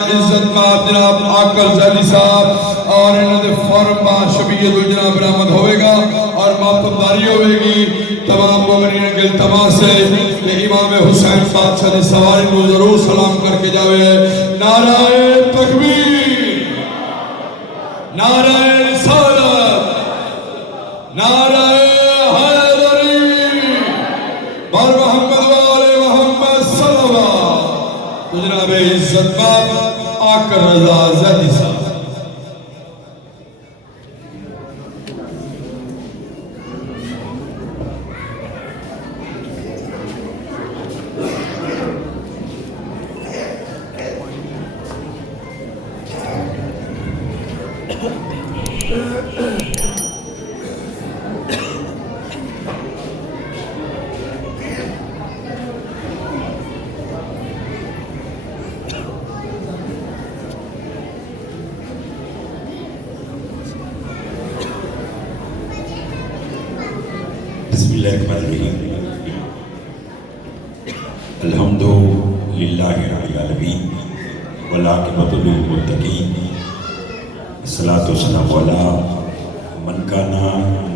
عزت ماب جناب عاقل زیدی صاحب اور انہوں نے فرما شبیت الجناب برآمد ہوئے گا اور ماتمداری ہوئے گی تمام مومنین کے التماس سے کہ امام حسین بادشاہ نے سواری کو ضرور سلام کر کے جاوے. نعرہ تکبیر، نعرہ رسالت، نعرہ حیدری، بر محمد والے محمد صلوات. تو جناب عزت ماب عاقل رضا زیدی صاحب. بسم اللہ الرحمن الرحیم. الحمد للہ رب العالمین والعاقبۃ للمتقین الصلاۃ والسلام علی من کان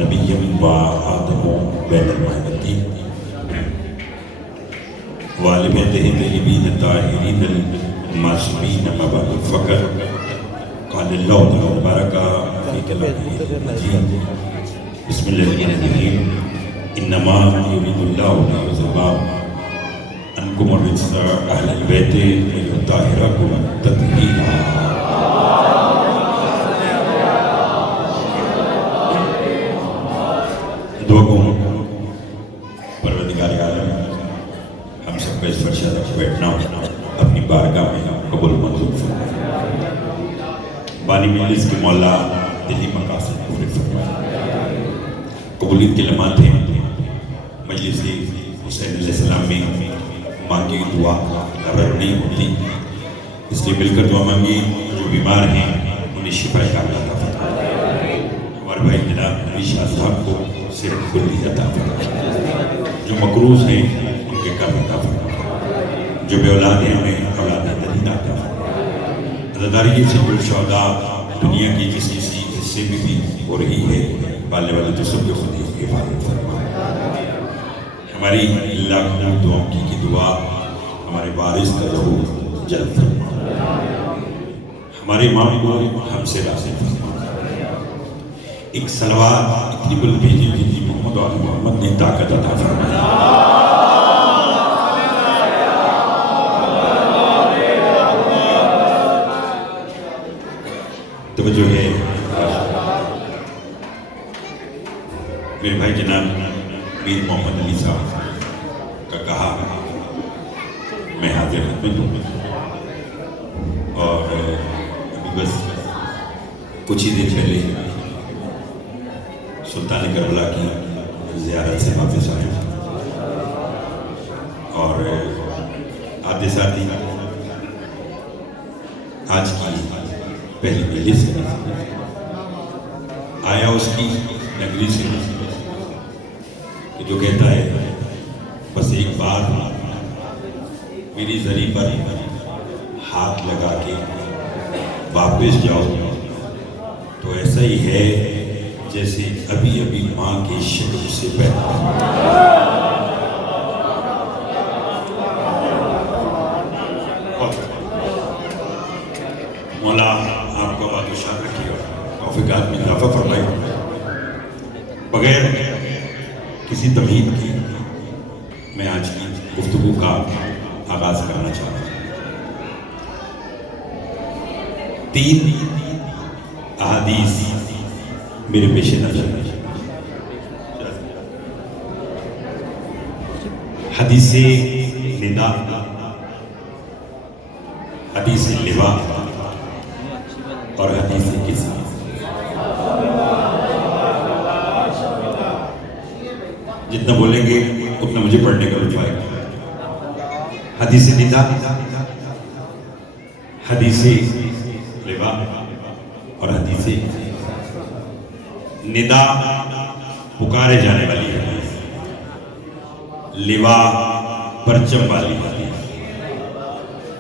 نبیا و آدم بین المحبتین وآل بیتہ الطیبین الطاہرین المعصومین. اما بعد فقر قال اللہ تبارک فی کلامہ المجید. بسم اللہ الرحمن الرحیم. انما یرید اللہ لیذہب عنکم الرجس اہل البیت ویطہرکم تطہیرا. دعا کو پروردگار عالم ہم سب کا اس فرشاد رکھ بیٹھنا اپنی بارگاہ میں قبول منظور فرمائے. بانی مجلس کے مولا دلی مقاصد پورے فرمائے. قبولیت کے لمحات ہیں. مجلس حسین علیہ السلام میں مانگی دعا رد نہیں ہوتی، اس لیے مل کر دعا مانگی. جو بیمار ہیں انہیں شفا کاملہ عطا فرمائے. ہمارے بھائی جناب نبی شاہ صاحب کو صحت کلی عطا فرمائے. جو مقروض ہیں ان کے قرض عطا فرمائے. جو بے اولاد ہیں انہیں اولاد عطا فرمائے. عزاداری سے الشہداء دنیا کی جس کسی حصے میں بھی ہو رہی ہے، بالنے والے تو سب کے خود ہی حفاظت فرمائے. ہماری لاکھ دعاؤں کی دعا ہمارے وارث کا ضرور جلد فرمائے. ہمارے امام کو ہم سے راضی فرمائے. ایک صلوات اتنی بل بھیجی جتنی محمد و محمد نے طاقت عطا فرمائی. توجہ ہے میرے بھائی جناب میر محمد علی صاحب کا کہا میں حاضر خدمت ہوں. اور ابھی بس کچھ ہی دن پہلے سلطان کربلا کی زیارت سے واپس آئے اور آتے ساتھ ہی آج کی پہلی مجلس آیا اس کی نگری سے جو کہتا ہے بس ایک بار میری زری پر ہاتھ لگا کے واپس جاؤ تو ایسا ہی ہے جیسے ابھی ابھی ماں کے شکم سے پیدا. مولا آپ کا بادشاہ رکھے گا، توفیقات میں اضافہ فرمائے. بغیر کسی تمہید کی میں آج کی گفتگو کا آغاز کرنا چاہتا ہوں. 3 احادیث میرے پیش نظر ہے. حدیث ندا، حدیث لواء اور حدیث کسی. جتنا بولیں گے اتنا مجھے پڑھنے کا رجوع آئے گا. حدیث ندا، حدیث لواء اور حدیث ندا پکارے جانے والی حدیث، لواء پرچم والی حدیث.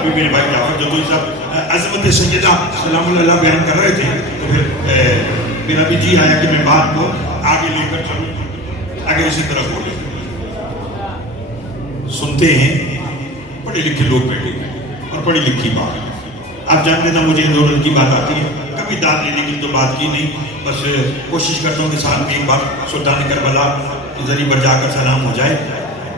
ابھی میرے بھائی جعفر جدوئی صاحب عظمت سیدہ سلام اللہ بیان کر رہے تھے، تو پھر میرا بھی جی آیا کہ میں بات کو آگے لے کر چلوں، آگے اسی طرح بولے. سنتے ہیں پڑھے لکھے لوگ بیٹھے اور پڑھی لکھی بات. آپ جانتے تھا مجھے دولت کی بات آتی ہے، کبھی داد لینے کی تو بات کی نہیں، بس کوشش کرتا ہوں کہ سال میں ایک بار سلطان کربلا کے ذریعے پر جا کر سلام ہو جائے،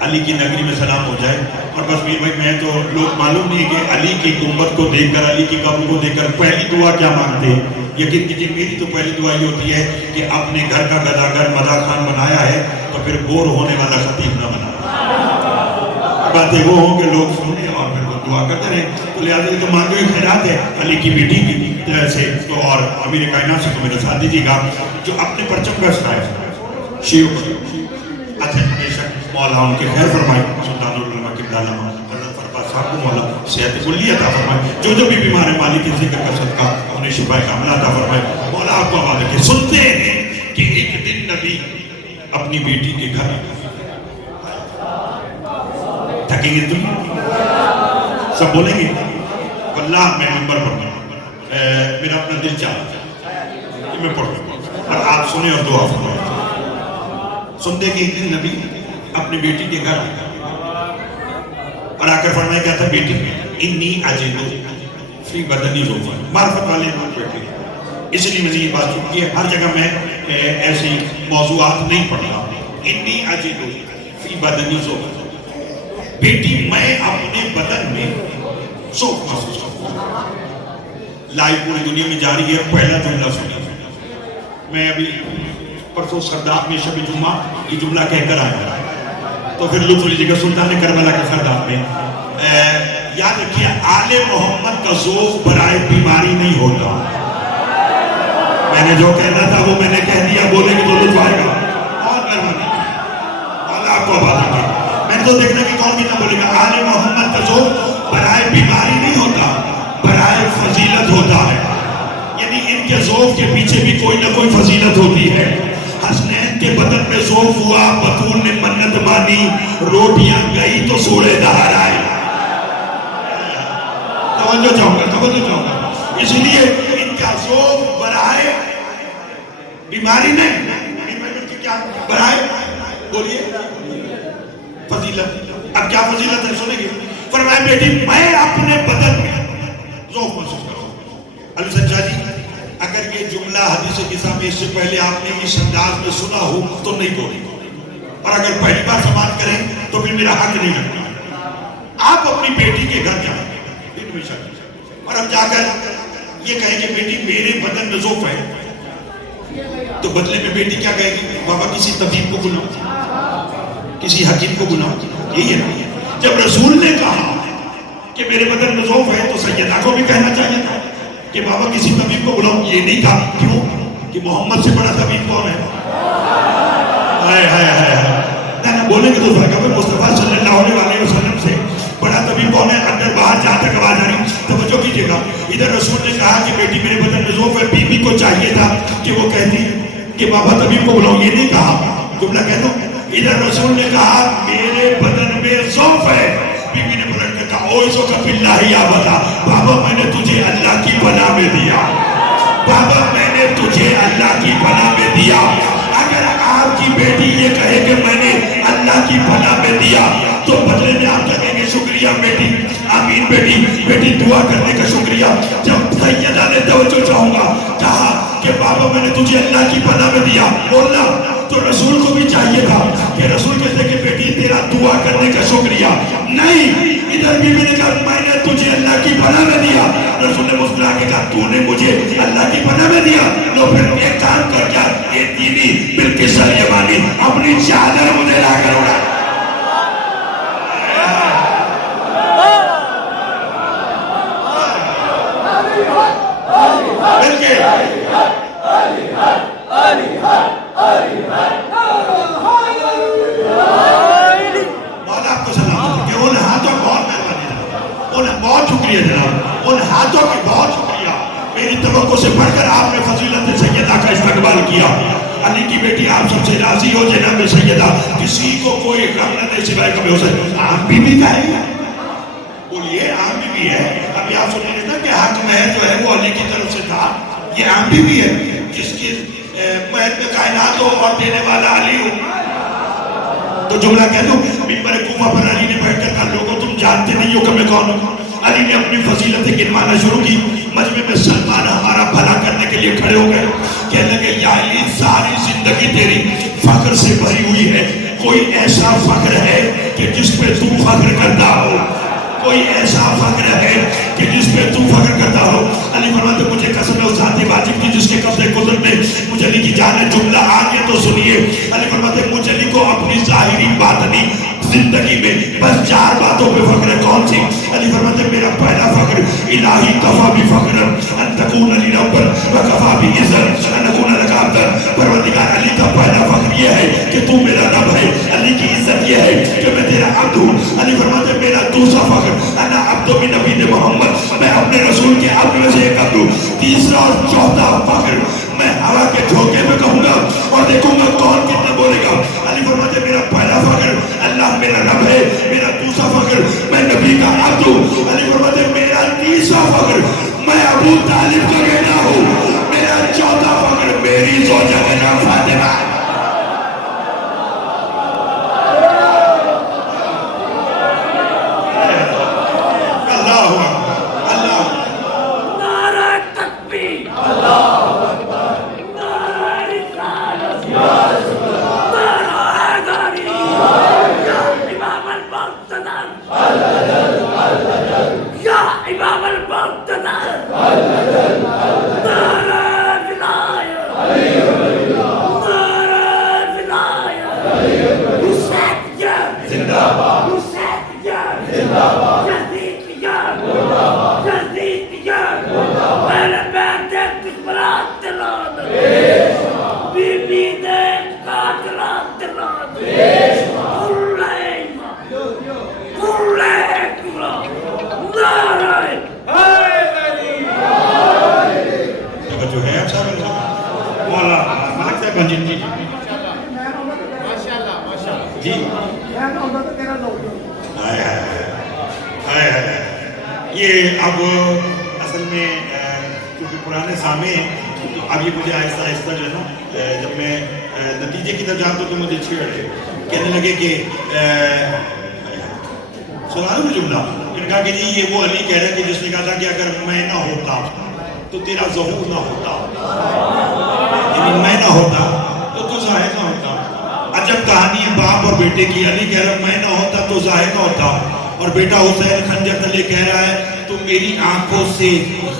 علی کی نگری میں سلام ہو جائے. اور بس میر بھائی میں تو لوگ معلوم نہیں کہ علی کی گنبد کو دیکھ کر، علی کی قبر کو دیکھ کر پہلی دعا کیا مانگتے ہیں. یقین کیجیے میری تو پہلی دعا یہ ہوتی ہے کہ اپنے گھر کا گداگر مدا خان بنایا ہے تو پھر بور ہونے والا خطیب نہ بنا. باتیں وہ ہوں کہ لوگ سنیں اور پھر وہ دعا کرتے رہے. تو لہٰذا یہ تو مانگو ہی خیرات ہے علی کی بیٹی کی سے تو، اور امیر کائنات سے تو میرا ساتھ دیجیے گا جو اپنے پرچم کا سنائے شیو پر اچھا ہمیشہ مولا ان کے خیر فرمائے. سلطان العلماء قبلہ علامہ حضرت فرباز صاحب کو مولا صحت کلی عطا فرمائے. جو بھی بیمار ہے مالی کے ذکر کا صدقہ انہیں شفا کاملہ عطا فرمائے. مولا آپ کو آباد رکھے. سنتے ہیں کہ ایک دن نبی اپنی بیٹی کے گھر تھکیں گے تم سب بولیں گے واللہ میں ممبر پر میرا اپنا دل چاہتا کہ میں پڑھوں اور آپ سنیں اور دعا فرمائیں. سنتے کہ ایک دن نبی اپنی بیٹی کے گھر اور آ کر فرمایا کیا تھا، بیٹی انی اجدو فی بدنی زوفا. معرفت والے لوگ بیٹھے اس لیے مجھے یہ بات چکی ہے ہر جگہ میں ایسی موضوعات نہیں پڑھتا. انی اجدو فی بدنی زوفا، بیٹی میں اپنے بدن میں ذوق محسوس کرتا. لائیو پوری دنیا میں جاری ہے. پہلا جملہ سنیں. میں ابھی پرسوں سرداب میں شب جمعہ یہ جملہ کہہ کر آیا تو پھر لطف لیجیے گا. سلطان کربلا کے سرداب میں یاد رکھیے آل محمد کا ذوق برائے بیماری نہیں ہوتا. میں نے جو کہنا تھا وہ میں نے کہہ دیا. بولیں گے تو لطف آئے گا. بہت مہربانی اللہ آپ کو آباد رکھے. میں نے تو دیکھنا کہ کون کتنا بولے گا. آل محمد کا ذوق برائے بیماری نہیں ہوتا، برائے فضیلت ہوتا ہے. یعنی ان کے ذوق کے پیچھے بھی کوئی نہ کوئی فضیلت ہوتی ہے. حسنین کے بدن میں ذوق ہوا، بطول نے منت مانی، روٹیاں گئی تو سوڑے دہر آئے. توجہ چاہوں گا. اس لیے ان کا ذوق برائے بیماری نہیں، کیا برائے بولیے فضیلت. اب کیا فضیلت ہے سنیں گے. فرمایا بیٹی میں اپنے بدن میں ذوق محسوس کروں. علی سچا جی اگر یہ جملہ حدیث قصہ میں اس سے پہلے آپ نے اس انداز میں سنا ہو تو نہیں بولیں، اور اگر پہلی بار سماعت کریں تو پھر میرا حق نہیں لگتا. آپ اپنی بیٹی کے گھر جائیں اور اب جا کر یہ کہیں کہ بیٹی میرے بدن میں ذوق ہے تو بدلے میں بیٹی کیا کہے گی، بابا کسی طبیب کو بلاؤ، کسی حکیم کو بلاؤ. یہی ہے. جب رسول نے کہا کہ میرے بدن میں ذوق ہے تو سیدہ کو بھی کہنا چاہیے تھا کہ بابا کسی طبیب کو بلاؤ. یہ نہیں کہا. کیوں کہ محمد سے بڑا طبیب کون ہے؟ نہ بولیں گے تو فرق ہے. مصطفیٰ صلی اللہ علیہ وسلم سے بڑا طبیب کون ہے؟ اندر باہر جہاں تک آواز آ رہی توجہ کیجیے گا. ادھر رسول نے کہا کہ بیٹی میرے بدن میں ذوق ہے. بیوی کو چاہیے تھا کہ وہ کہتی کہ بابا طبیب کو بلاؤ. یہ نہیں کہا. جملہ کہہ دو. ادھر رسول نے کہا میرے بدن میں ذوق ہے. بیوی نے پلٹ کر کہا اوئزو کا باللہ یا بتا، بابا میں نے تجھے اللہ کی پناہ میں دیا. بابا میں نے تجھے اللہ کی پناہ میں دیا. اگر آپ کی بیٹی یہ کہے کہ میں نے اللہ کی پناہ میں دیا تو بدلے میں آپ کہیں گے شکریہ بیٹی، آمین بیٹی. بیٹی دعا کرنے کا شکریہ. جب سیدہ نے توجہ چاہوں گا کہا کہ بابا میں نے تجھے اللہ کی پناہ میں دیا بولنا تو رسول کو بھی چاہیے تھا کہ رسول کہتے کہ بیٹی تیرا دعا کرنے کا شکریہ. نہیں، ادھر بھی میں نے کہا میں نے تجھے اللہ کی پناہ میں دیا. رسول نے مسکرا کے کہا تو نے مجھے اللہ کی پناہ میں دیا. لو پھر ایک کام کر کیا یہ دینی بالکسر یمانی اپنی چادر مجھے لا کر اڑا. بہت شکریہ جناب، ان ہاتھوں کی بہت شکریہ. میری توقع سے بڑھ کر آپ نے فضیلت سیدہ کا استقبال کیا. علی کی بیٹی آپ سب سے راضی ہو جناب سیدہ، کسی کو کوئی غم نہ دے سوائے کبھی ہو سکے. عام بی بی کا ہے بولیے، عام بی بی بھی ہے. ابھی آپ سن رہے تھے کہ حق مہر جو ہے وہ علی کی طرف سے تھا. یہ عام بھی ہے جس کی مہر میں کائنات ہو اور دینے والا علی ہو. تو جملہ کہہ دو ممبر کوفہ پر علی نے بیٹھ کر کہا لوگوں تم جانتے نہیں ہو کہ میں کون ہوں. علی نے اپنی فضیلتیں گنوانا شروع کی. مجمع میں سلمان ہمارا بھلا کرنے کے لیے کھڑے ہو گئے. کہنے لگے یا علی ساری زندگی تیری فخر سے بھری ہوئی ہے. کوئی ایسا فخر ہے کہ جس پہ تو فخر کرتا ہو. کوئی ایسا فخر ہے کہ جس پہ تو فخر کرتا ہو. علی فرماتے مجھے قسم ہے اس ذات واجب کی جس کے قبضے قدرت میں مجھ علی کی جان ہے. جملہ آگے تو سنیے. علی فرماتے مجھ علی کو اپنی ظاہری باطنی زندگی میں بس 4 باتوں پہ فخر ہے. کون سی؟ علی فرماتے میرا پہلا فخر الہی کفا بھی فخر ان تکون علی ربر و کفا بھی عزر ان اکون لک عبدر. پروردگار علی کا پہلا فخر یہ ہے کہ تو میرا رب ہے. علی کی عزت یہ ہے کہ میں تیرا عبد ہوں. علی فرماتے میرا دوسرا فخر انا عبد من نبی محمد, میں اپنے رسول کے عبد میں سے ایک عبد ہوں. تیسرا اور چوتھا فخر میں ہوا کے جھونکے میں کہوں گا اور دیکھوں گا کون کتنا بولے گا. علی فرماتے میرا پہلا فخر اللہ میرا رب ہے. میرا دوسرا فخر میں نبی کا عبد ہوں. علی فرماتے میرا تیسرا فخر میں ابو طالب کا بیٹا ہوں. میرا چوتھا فخر میری زوجہ کا نام فاطمہ. یہ اب اصل میں کیونکہ پرانے سامع ہیں تو اب یہ مجھے آہستہ آہستہ جو ہے نا جب میں نتیجے کی طرف جانتا تو مجھے چھیڑے کہنے لگے کہ سنا دوں جملہ. انہوں نے کہا کہ جی یہ وہ علی کہہ رہا ہے کہ جس نے کہا تھا کہ اگر میں نہ ہوتا تو تیرا ظہور نہ ہوتا, یعنی میں نہ ہوتا تو ظاہر نہ ہوتا. عجب کہانی ہے باپ اور بیٹے کی. علی کہہ رہا میں نہ ہوتا تو ظاہر نہ ہوتا اور بیٹا حسین خنجر تلے کہہ رہا ہے تو میری آنکھوں سے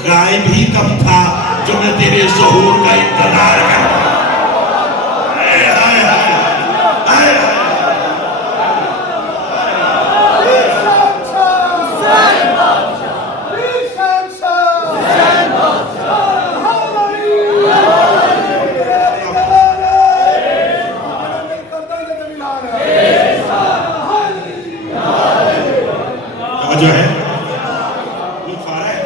غائب ہی کب تھا جو میں تیرے ظہور کا انتظار کرتا. جو ہے لطف آ رہا ہے.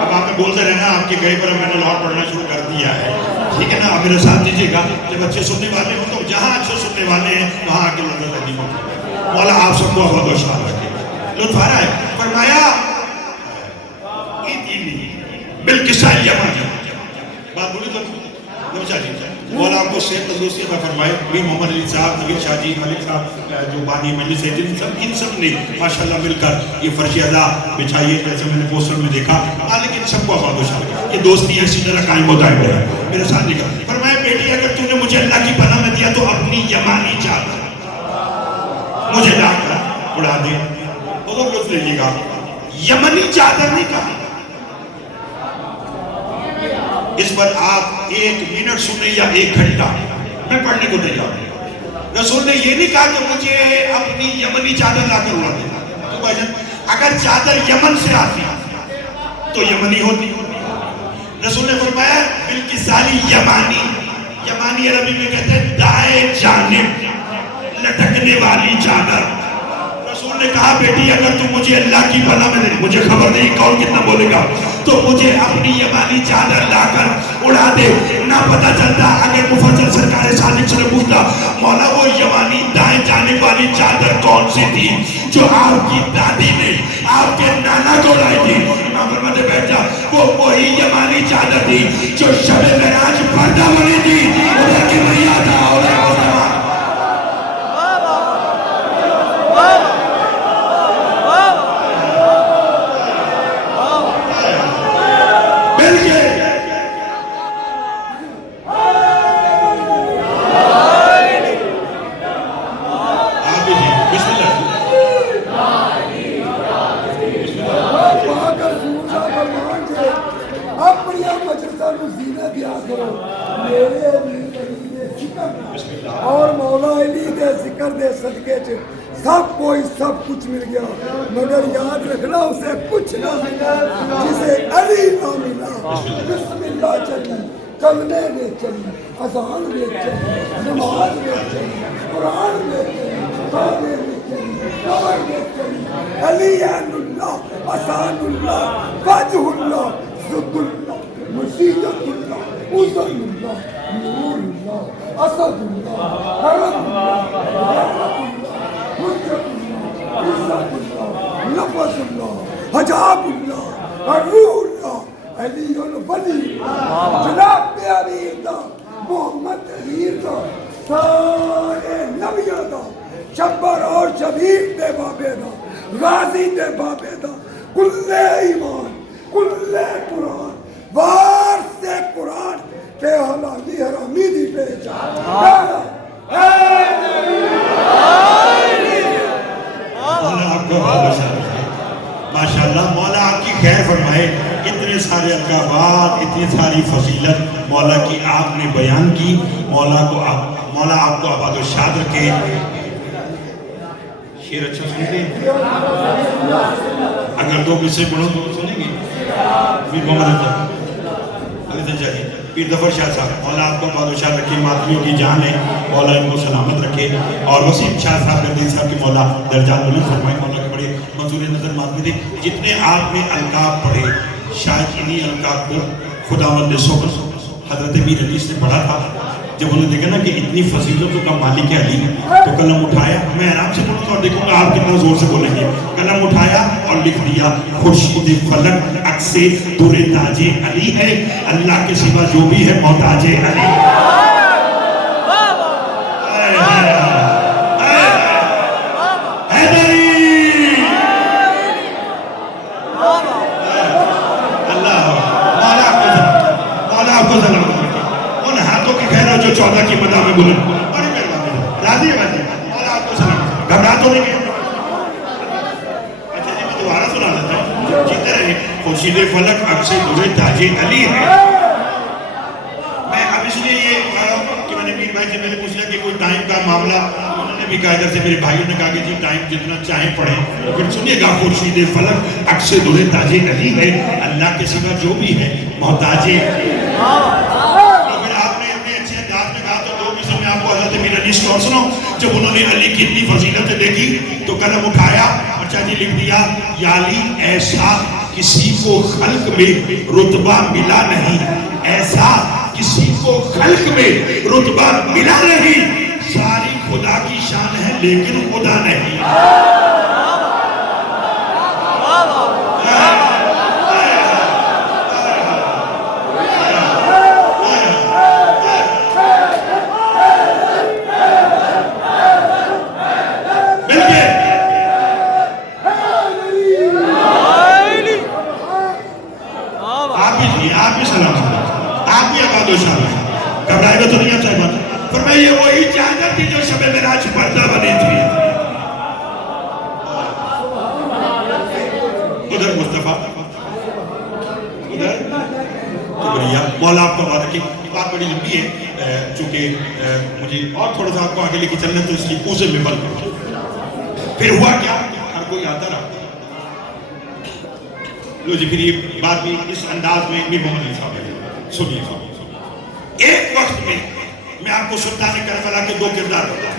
اب آپ نے بولتے رہنا آپ کے گئے پر میں نے لاہور پڑھنا شروع کر دیا ہے. ٹھیک ہے نا, آپ میرے ساتھ دیجیے گا. جب اچھے سننے والے ہوں تو جہاں اچھے سننے والے ہیں وہاں آ کے لطف نہیں ہوتا. مولا آپ سب کو بہت شان رکھے. لطف آ رہا ہے. فرمایا بالکسا یمانی بات بولی تو مولا آپ کو صحت تندرستی عطا فرمائے. بھی محمد علی صاحب, نوید شاہ جی, ملک صاحب جو بانی مجلس ہے, ان سب نے ماشاءاللہ مل کر یہ فرش ادا بچھائی ہے جیسے میں نے پوسٹر میں دیکھا. لیکن سب کو آباد و شاد یہ دوستی اسی طرح قائم ہوتا ہے. میرے ساتھ لکھا فرمایا بیٹی اگر تم نے مجھے اللہ کی پناہ میں دیا تو اپنی یمانی چادر مجھے لا کر اڑا دے. بہت لطف لیجیے گا. یمنی چادر نہیں کہا. اس پر آپ 1 منٹ سنیں یا 1 گھنٹہ, میں پڑھنے کو تیار ہوں. رسول نے یہ نہیں کہا کہ مجھے اپنی یمنی چادر لا کر اڑا دینا. تو بھائی جان اگر چادر یمن سے آتی تو یمنی ہوتی. رسول نے فرمایا بالکسالی یمانی. یمانی عربی میں کہتے ہیں دائیں جانب لٹکنے والی چادر. رسول نے کہا بیٹی اگر تم مجھے اللہ کی پناہ میں دے، مجھے خبر نہیں کون کتنا بولے گا، تو مجھے اپنی یمانی چادر لا کر اڑا دے۔ نہ پتہ چلتا اگر مفضل سرکار صادق سے پوچھتا مولا وہ یمانی دائیں جانب والی چادر کون سی تھی جو آپ کی دادی نے آپ کے نانا کو لائی تھی، امام فرماتے بیٹھ جا، وہ وہی یمانی چادر تھی جو شب معراج پردہ بنی تھی، ادھر کی بھیا تھا، ادھر مسلمان مل کے اور مولا علی دے ذکر دے صدقے چ سب کوئی سب کچھ مل گیا، مگر یاد رکھنا اسے کچھ نہ ملا جسے علی نہ ملا۔ بسم اللہ چلی، کلمے میں چلی، اذان میں چلی، نماز میں چلی، قرآن میں چلی، خانے میں چلی، قبر میں چلی، علی عین اللہ، اذان اللہ، وجہ اللہ، ذکر اللہ، مسیحت اللہ، عزل اللہ، نور اللہ، اسد اللہ، حرم اللہ، رحمت اللہ، حجت اللہ، عزت اللہ، لفظ اللہ، حجاب اللہ، الروح اللہ، علی الولی، جناب امیر دا، محمد امیر دا، سارے نبیوں دا، شبر اور شبیر دے بابے دا، غازی دے بابے دا، کل ایمان، کل قرآن، وارث قرآن کے حلالی حرامی دی پہچان۔ مولا آپ کو بہت اچھا رکھے، ماشاءاللہ مولا آپ کی خیر فرمائے۔ اتنے سارے القابات، اتنی ساری فضیلت مولا کی آپ نے بیان کی، مولا آپ کو آباد و شاد رکھے۔ شیر اچھا سنتے ہیں؟ اگر دو قصے پڑھو تو سنیں گے؟ پیر محمد جاہی، پیر ظفر شاہ صاحب، مولا آپ کو آباد و شاد رکھے، ماتمیوں کی جان ہے، مولا ان کو سلامت رکھے، اور وسیم شاہ صاحب گردین صاحب کے مولا درجات بلند فرمائے، مولا کے بڑے منظور نظر ماتمی تھے۔ جتنے آپ نے القاب پڑھے شاید انہی القاب کو خداوند صبح حضرت میر علی سے پڑھا تھا، جب انہوں نے دیکھا نا کہ اتنی فضیلتوں کا مالک علی ہے تو قلم اٹھایا، میں آرام سے پڑھوں گا اور دیکھوں گا آپ کتنا زور سے بولیں گے، قلم اٹھایا اور لکھ دیا خورشید فلک عکس در تاج علی ہے، اللہ کے سوا جو بھی ہے محتاج علی۔ جو 14 کی مدہ میں بولیں بڑی مہربانی راضی ہے بھائی، مولا آپ کو سلام، گھبرا تو نہیں گئے؟ اچھا جی میں دوبارہ سنا دیتا ہوں، جیتے رہے خورشید فلک عکس در تاج علی ہے۔ میں اب اس لیے یہ کہہ رہا ہوں کہ میں نے میر بھائی سے میں نے پوچھ لیا کہ کوئی ٹائم کا معاملہ، انہوں نے بھی کہا ادھر سے میرے بھائیوں نے کہا کہ جی ٹائم جتنا چاہیں پڑھیں، تو پھر سنیے گا خورشید فلک عکس در تاج علی ہے، اللہ کے سوا جو بھی ہے محتاج آپ کو حضرت میر علی سے اور سنو، جب انہوں نے علی کی اتنی فضیلتیں دیکھی تو قلم اٹھایا اور چاچی لکھ دیا، یا علی ایسا کسی کو خلق میں رتبہ ملا نہیں، ایسا کسی کو خلق میں رتبہ ملا نہیں، ساری خدا کی شان ہے لیکن خدا نہیں۔ گھبرائے گا تو نہیں آپ صاحبان، فرمائے یہ وہی چادر تھی جو شب معراج پردہ بنی تھی۔ ادھر مصطفیٰ، ادھر کبریا، مولا آپ کو بات رکھیں، بات بڑی لمبی ہے چونکہ مجھے اور تھوڑا سا آپ کو آگے لے کے چلنا تو اس کی پوزے میں بل پھر ہوا کیا، ہر کوئی آتا رہا۔ لو جی پھر یہ بات بھی اس انداز میں میر محمد علی صاحب ہے، سنیے صاحب۔ ایک وقت میں آپ کو سلطان کربلا کے دو کردار بتاؤں۔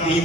3,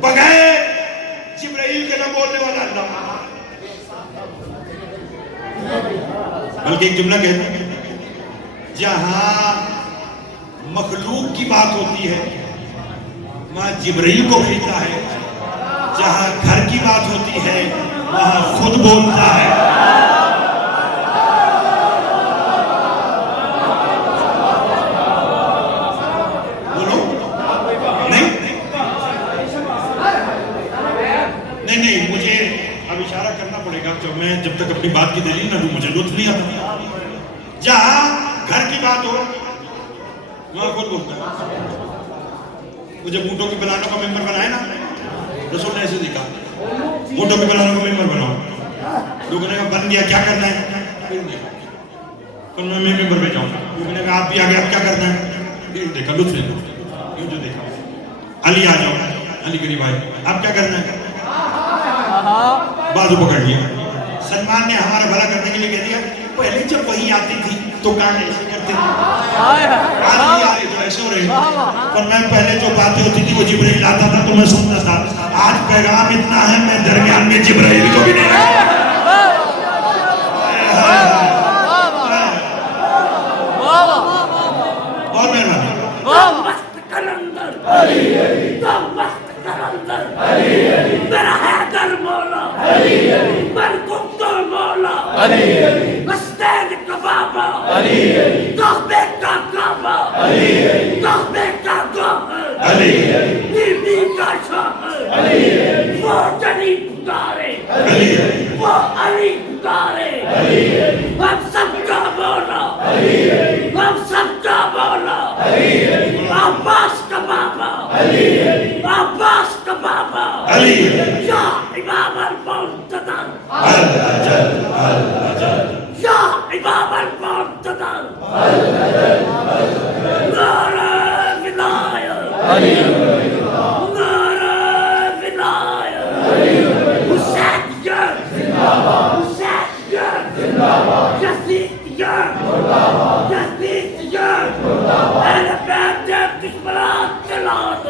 بغیر جبرائیل کے نہ بولنے والا اللہ، بلکہ ایک جملہ کہتے ہیں جہاں مخلوق کی بات ہوتی ہے وہاں جبرائیل کو بھیجتا ہے، جہاں گھر کی بات ہوتی ہے وہاں خود بولتا ہے۔ بولو نہیں نہیں، مجھے اب اشارہ کرنا پڑے گا، جب تک اپنی بات کی دلیل نہ دوں مجھے لطف نہیں آتا۔ جہاں گھر کی بات ہو وہاں خود بولتا ہے۔ مجھے اونٹوں کے پلانوں کا ممبر بنائے نا، رسول نے ایسے دیکھا اونٹوں کے پلانوں کا ممبر بناؤ، لوگوں نے کہا بن گیا کیا کرنا ہے، میں ممبر پہ جاؤں گا، لوگوں نے کہا آپ بھی آگے آپ کیا کرنا ہے، دیکھا لطف لے لو، جو دیکھا علی آ جاؤ، علی گری بھائی آپ کیا کرنا ہے، بازو پکڑ لیا۔ سلمان نے ہمارا بھلا کرنے کے لیے کہہ دیا پہلے جب وہی آتی تھی تو کان ایسے کرتے تھے، آج بھی آ رہے تو ایسے ہو رہے، ورنہ پہلے جو باتیں ہوتی تھی وہ جبرائیل آتا تھا تو میں سنتا تھا، آج پیغام اتنا ہے میں درمیان میں جبرائیل کو بھی نہیں رکھتا۔ بہت مہربانی۔ میرا حیدر مولا مرکتر مولا مستید کبابا کعبے کا کعبہ کعبے کا گوہر بی بی کا شوہر وہ جنی پکارے وہ علی پکارے، ہم سب کا مولا ہم سب کا مولا عباس کا بابا عباس کا بابا یا امام المنتظر یا امام المنتظر نعرہ ولایت نعرہ ولایت حسینیت حسینیت یزیدیت یزیدیت اہل بیت دشمنان تلاد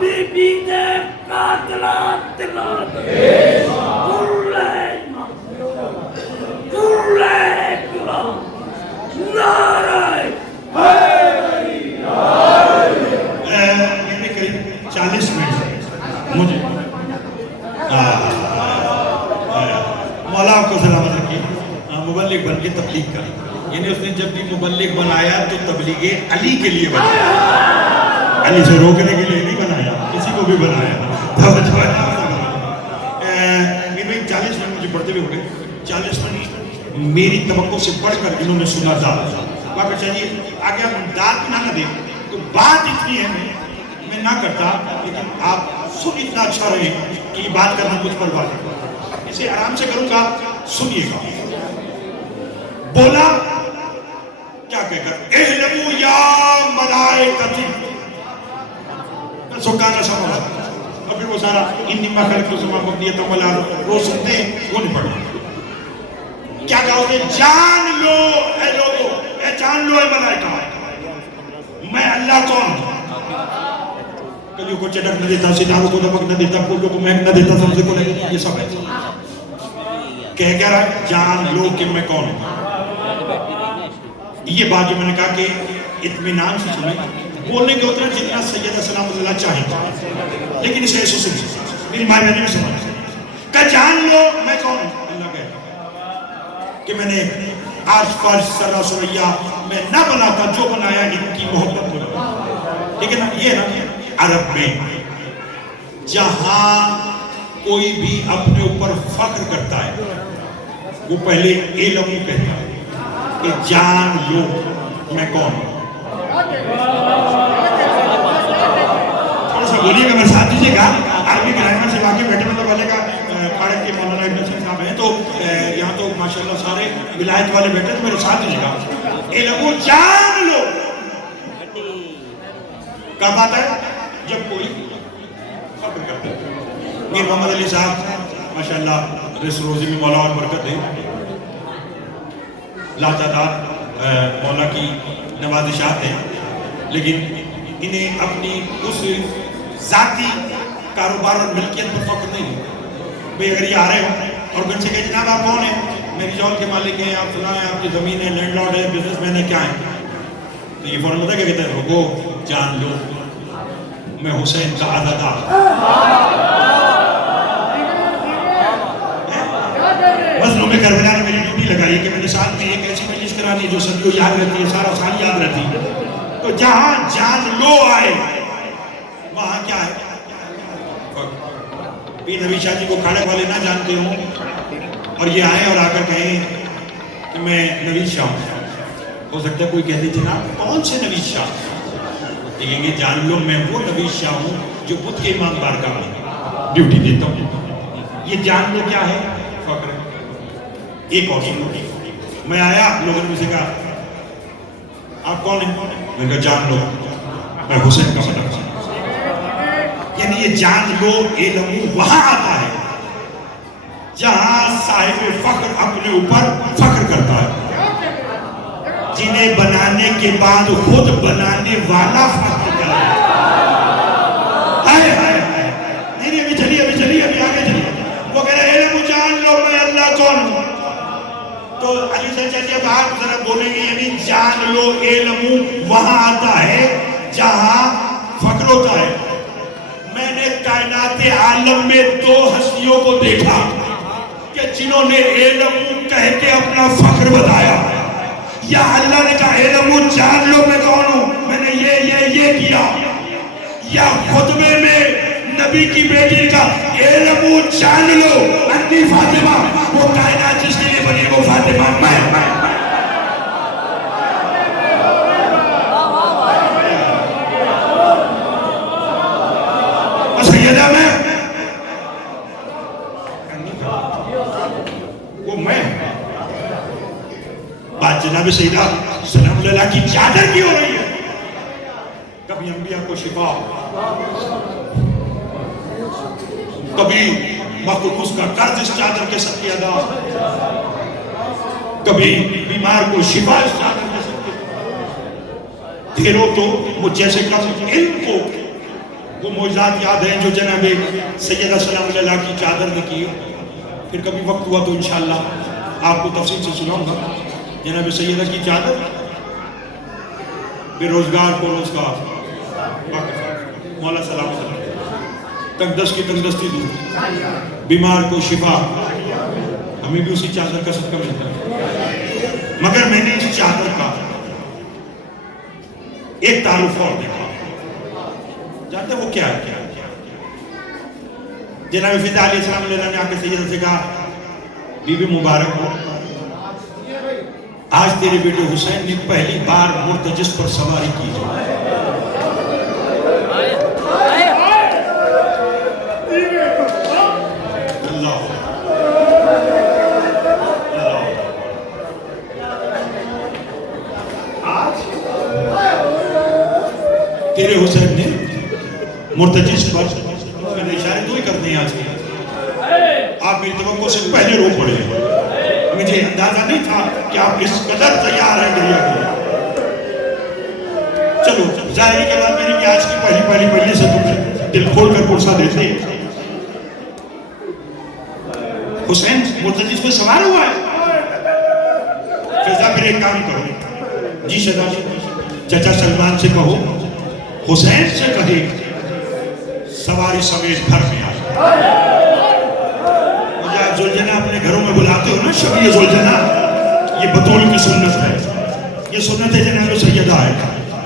بی بی نے قاتلان تلاد نعرہ 40 منٹ مجھے مولا آپ کو سلامت رکھیے، مبلغ بن کے تبلیغ کر، یعنی اس نے جب بھی مبلغ بنایا تو تبلیغ علی کے لیے بنایا، علی سے روکنے کے لیے نہیں بنایا، کسی کو بھی بنایا۔ 40 منٹ مجھے پڑھتے ہوئے ہو گئے، 40 منٹ میری توقع سے بڑھ کر انہوں نے سنا تھا۔ واقع چاہیے آگے آپ داد بھی نہ دیں تو بات اتنی ہے میں نہ کرتا، لیکن آپ سن اتنا اچھا رہے کہ یہ بات کرنا کچھ پر بات ہے، اسے آرام سے کروں گا، سنیے گا۔ بولا کیا کہہ کر اعلموا یا ملائکتی سکانہ سماوات، اور پھر وہ سارا انی ما خلقت السماوات والارض والارض روز سنتے ہیں، وہ نہیں پڑھنا۔ کیا کہا اسے؟ جان لو اے لوگو، اے جان لو اے ملائکہ، میں اللہ کون ہوں۔ کلیوں کو چٹک نہ دیتا، ستاروں کو دمک نہ دیتا، پھولوں کو مہک نہ دیتا، سبزے کو نہیں، یہ سب ہے۔ کہہ کہہ رہا جان لو کہ میں کون ہوں۔ یہ بات جو میں نے کہا کہ اطمینان سے سنیں، بولنے کے اتنا جتنا سیدہ سلام اللہ چاہیں، لیکن اسے ایسے سنیں، میری ماں بہنیں بھی سنیں کہ جان لو میں کون ہوں۔ اللہ کہہ کہ میں نے آج فرش سرا سریا میں نہ بناتا، جو بنایا ان کی محبت بنا۔ لیکن یہ نا عرب میں جہاں کوئی بھی اپنے اوپر فخر کرتا ہے وہ پہلے علم کہتا ہے کہ جان لو میں کون ہوں۔ تھوڑا سا بولیے گا، میں ساتھ دیجیے گا، عربی گرامر سے واقع بیٹھے میں تو والے کا پاڑک کے مولانا ابن حسین صاحب ہیں، تو یہاں تو ماشاءاللہ سارے ولایت والے بیٹھے تو میرے ساتھ دیجیے گا۔ علم جان لو کب آتا ہے؟ جب کوئی فخر کرتا ہے۔ میر محمد علی صاحب ماشاءاللہ رس روزی میں مولا اور برکت دیں، لاتعداد مولا کی نوازشات ہیں، لیکن انہیں اپنی اس ذاتی کاروبار اور ملکیت پر فخر نہیں ہے. بھئی اگر یہ آ رہے ہوں اور ان سے کہے جناب آپ کون ہیں؟ میری جاب کے مالک ہیں, آپ سنا ہے, آپ کی زمین ہے, لینڈ لارڈ ہے, بزنس مین ہے, کیا ہے؟ تو یہ فوراً پتہ کیا کہتے ہیں, رکو جان لو میں حسین کا آزادہ. مظلوم کربلا نے میری ڈیوٹی لگائی کہ میں نے سال میں ایک ایسی مجلس کرانی جو سب کو یاد رہتی ہے, سارا سال یاد رہتی ہے. تو جہاں جان لو آئے وہاں کیا ہے؟ پیر نوید شاہ جی کو کھڑے والے نہ جانتے ہوں اور یہ آئے اور آ کر کہیں کہ میں نوید شاہ ہوں. ہو سکتا ہے کوئی کہہ دے جناب کون سے نوید شاہ؟ کہیں گے جان لو میں وہ نوید شاہ ہوں جو بدھ کے امام بارگاہ میں ڈیوٹی دیتا ہوں. یہ جان لو کیا ہے؟ فخر. ایک اور میں آیا, لوگوں نے مجھ سے کہا آپ کون ہیں؟ میں نے کہا جان لو میں حسین کا مطلب. یعنی یہ جان لو علم وہاں آتا ہے جہاں صاحب فخر اپنے اوپر فخر کرتا ہے, جنہیں بنانے کے بعد خود بنانے والا فخر کرتا ہے. نہیں ابھی چلیے ابھی آگے چلیے. وہ کہہ رہے علم جان لو میں اللہ کون ہوں. تو علی چچا جی اب آپ ذرا بولیں گے یعنی جان لو علم وہاں آتا ہے جہاں فخر ہوتا ہے. میں نے کائنات عالم میں 2 ہستیوں کو دیکھا کہ جنہوں نے علم کہہ کے اپنا فخر بتایا. یا اللہ نے کہا علم جان لو میں کون ہوں, میں نے یہ کیا. یا خطبے میں نبی کی بیٹی کا علم جان لو انی فاطمہ, وہ کائنات جس کے لیے بنی وہ فاطمہ میں. سیدہ میں وہ میں بات جناب سیدہ سلام اللہ کی چادر کی ہو رہی ہے. کبھی انبیاء کو شفا, کبھی مخلوق کا قرض اس چادر کے صدقے ادا, کبھی بیمار کو شفا اس چادر کے صدقے. ڈھیروں تو مجھ جیسے کم علم کو وہ معجزات یاد ہیں جو جناب سیدہ سلام اللہ کی چادر نے کی. پھر کبھی وقت ہوا تو انشاءاللہ آپ کو تفصیل سے سناؤں گا. جناب سیدہ کی چادر بے روزگار کو روزگار, مولا سلام تنگ دست کی تنگ دستی دور, بیمار کو شفا, ہمیں بھی اسی چادر کا صدقہ ملتا ہے. مگر میں نے اس چادر کا ایک تعارف اور دیکھا. جانتے وہ کیا ہے؟ جناب فضا علیہ السلام نے آ کے سیدہ سے کہا بی بی مبارک ہو, آج تیرے بیٹے حسین نے پہلی بار مرتجس پر سواری کی ہے. تیرے حسین نے مرتجس پر, میں نے اشارے تو ہی کرتے ہیں آج کے, آپ میری توقع سے پہلے رو پڑے. مجھے اندازہ نہیں تھا کہ آپ اس قدر تیار ہیں گریہ کے لیے. چلو ظاہری کے بعد میری بھی آج کی پہلی مجلس سے تم دل کھول کر پرسا دیتے ہیں. حسین مرتجس پہ سوار ہوا ہے. فضا پھر ایک کام کرو, جی شدا چچا سلمان سے کہو حسین سے کہے سواری سمیت گھر میں آئے. مجھے آپ زلجنہ اپنے گھروں میں بلاتے ہو نا شبیہ زلجنہ, یہ بطول کی سنت ہے, یہ سنت ہے جناب سیدہ ہے.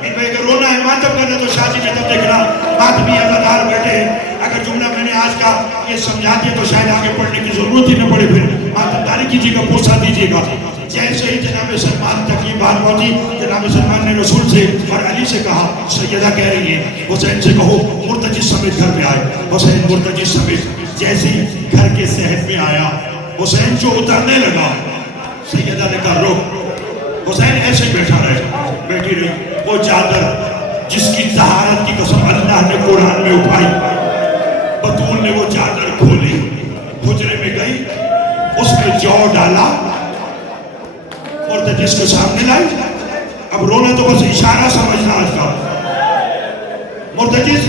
ان میں اگر رونا ہے ماتم کرنا تو شادی میں تب دیکھنا ماتمی عزادار بیٹھے ہیں. اگر جملہ میں نے آج کا یہ سمجھا دیا تو شاید آگے پڑھنے کی ضرورت ہی نہ پڑے. پھر ماتمداری کیجیے گا, پوچھا دیجیے گا. جیسے ہی جناب سلمان تک یہ بات پہنچی, جناب سلمان نے رسول سے اور علی سے کہا سیدہ کہہ رہی ہے حسین سے کہو مرتجس سمیت گھر میں آئے. حسین مرتجس سمیت جیسے ہی گھر کے صحن میں آیا, حسین جو اترنے لگا, سیدہ نے کہا رک. حسین ایسے بیٹھا رہے, بیٹھی رہی. وہ چادر جس کی طہارت کی قسم اللہ نے قرآن میں اٹھائی, بطول نے وہ چادر کھولی, حجرے میں گئی, اس میں جو ڈالا, مرتجس کے سامنے لائی. اب رونا تو بس اشارہ سمجھنا آج کا. مرتجس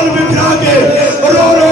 بال بکھرا کے رو رو